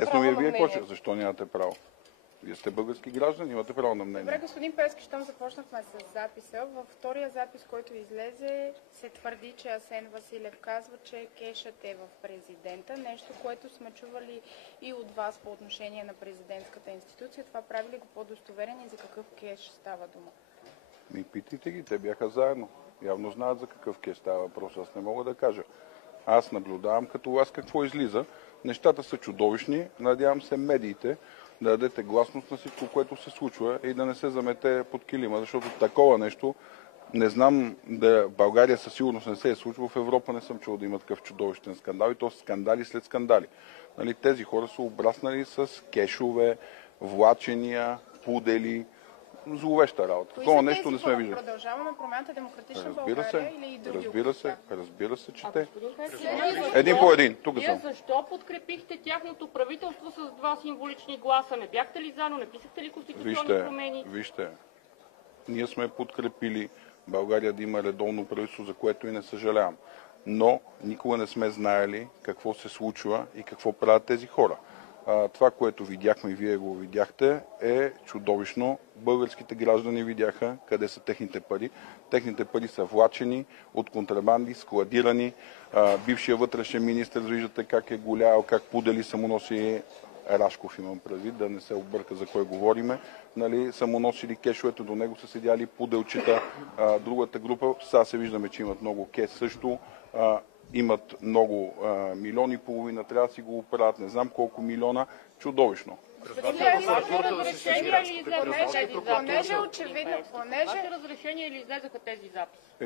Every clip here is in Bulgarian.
Лесно ми е вие, Кочев, защо нямате право? Вие сте български граждани, имате право на мнение. Добре, господин Пески, щом започнахме с записа. Във втория запис, който излезе, се твърди, че Асен Василев казва, че кешът е в президента. Нещо, което сме чували и от вас по отношение на президентската институция. Това прави ли го по-достоверен и за какъв кеш става дума? Ми питайте ги, те бяха заедно. Явно знаят за какъв кеш става въпрос. Аз не мога да кажа. Аз наблюдавам като вас какво излиза. Нещата са чудовищни. Надявам се медиите да дадете гласност на всичко, което се случва и да не се замете под килима, защото такова нещо не знам да България със сигурност не се е случило. В Европа не съм чул да има такъв чудовищен скандал и то скандали след скандали. Нали, тези хора са обраснали с кешове, влачения, пудели, зловеща работа. Такова нещо не сме виждали. Продължаваме промяната Демократична България или и други? Разбира се, че те. Един по един. Тук съм. Вие защо подкрепихте тяхното правителство с два символични гласа? Не бяхте ли заедно? Не писахте ли конституционни промени? Вижте, ние сме подкрепили България да има редовно правителство, за което и не съжалявам. Но никога не сме знаели какво се случва и какво правят тези хора. Това, което видяхме и вие го видяхте, е чудовищно. Българските граждани видяха къде са техните пари. Техните пари са влачени от контрабанди, складирани. Бившия вътрешен министр, виждате как е голял, как пудели самоноси Рашков, имам предвид, да не се обърка за кой говориме. Нали, самоносили кешовете, до него са седяли пуделчета. Другата група, сега се виждаме, че имат много кеш също. Имат много милиони и половина, трябва да си го оправят, не знам колко милиона, чудовищно.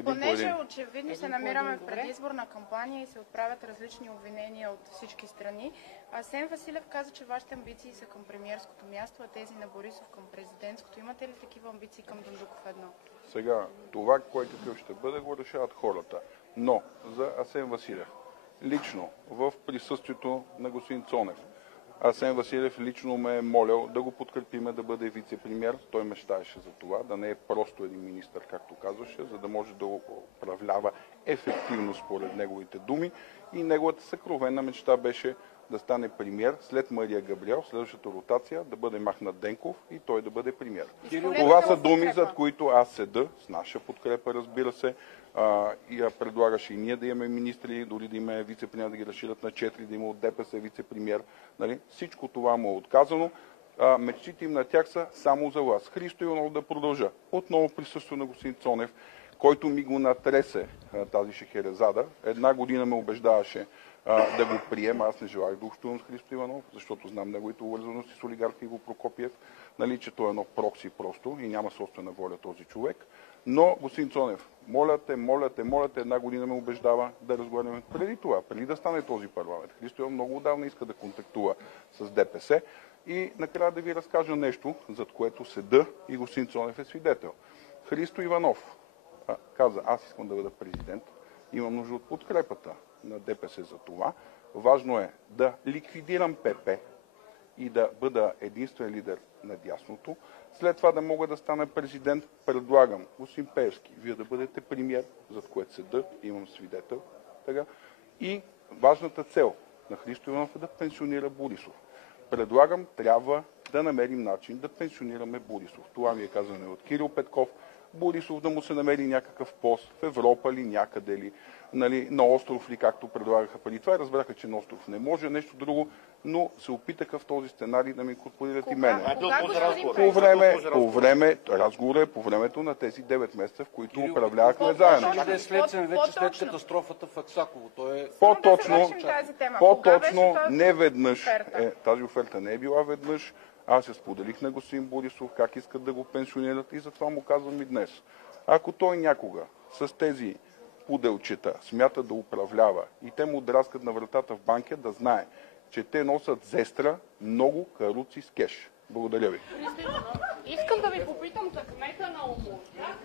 Понеже очевидно се намираме в предизборна кампания и се отправят различни обвинения от всички страни, Асен Василев каза, че вашите амбиции са към премиерското място, а тези на Борисов към президентското. Имате ли такива амбиции към Дондуков едно? Сега, това кой какъв ще бъде, го решават хората. Но за Асен Василев, лично в присъствието на господин Цонев, Асен Василев лично ме е молял да го подкрепиме да бъде вице-премиер. Той мечтаеше за това, да не е просто един министър, както казваше, за да може да го управлява ефективно според неговите думи. И неговата съкровена мечта беше да стане премиер след Мария Габриел, следващата ротация да бъде махнат Денков и той да бъде премиер. Това са думи, зад които аз седа, с наша подкрепа, разбира се. И я предлагаше и ние да имаме министри, дори да имаме вице-премиер, да ги разширят на 4, да има от ДПС вице-премиер. Нали? Всичко това му е отказано. Мечтите им на тях са само за вас. Христо Иванов да продължа. Отново присъствие на господин Цонев, който ми го натресе тази шехерезада. Една година ме убеждаваше да го приема. Аз не желах да общувам с Христо Иванов, защото знам неговите увързаности с олигарха Иво Прокопиев, нали, че той е едно прокси просто и няма собствена воля този човек. Но, господин Цонев, моля те, една година ме убеждава да разговаряме преди това, преди да стане този парламент. Христо Иванов много отдавна иска да контактува с ДПС и накрая да ви разкажа нещо, зад което седа и господин Цонев е свидетел. Христо Иванов каза, аз искам да бъда президент, имам нужда от подкрепата на ДПС за това. Важно е да ликвидирам ПП и да бъда единствен лидер на дясното. След това да мога да стана президент, предлагам господин Пеевски, вие да бъдете премиер, зад което седа, имам свидетел. Така. И важната цел на Христо Иванов е да пенсионира Борисов. Предлагам, трябва да намерим начин да пенсионираме Борисов. Това ми е казано от Кирил Петков. Борисов да му се намери някакъв пост в Европа ли, някъде ли, нали, на остров ли, както предлагаха преди това. Разбраха, че на остров не може, нещо друго, но се опитаха в този сценарий да ми инкорпорират и мене. Разговорът е по времето на тези 9 месеца, в които управлявахме заедно. След катастрофата в Аксаково. По-точно, не веднъж. Тази оферта не е била веднъж. Аз я споделих на господин Борисов как искат да го пенсионират и затова му казвам и днес. Ако той някога с тези пуделчета смята да управлява и те му драскат на вратата в банкия, да знае, че те носят зестра много каруци с кеш. Благодаря ви. Искам да ви попитам за кмета на Омуртаг.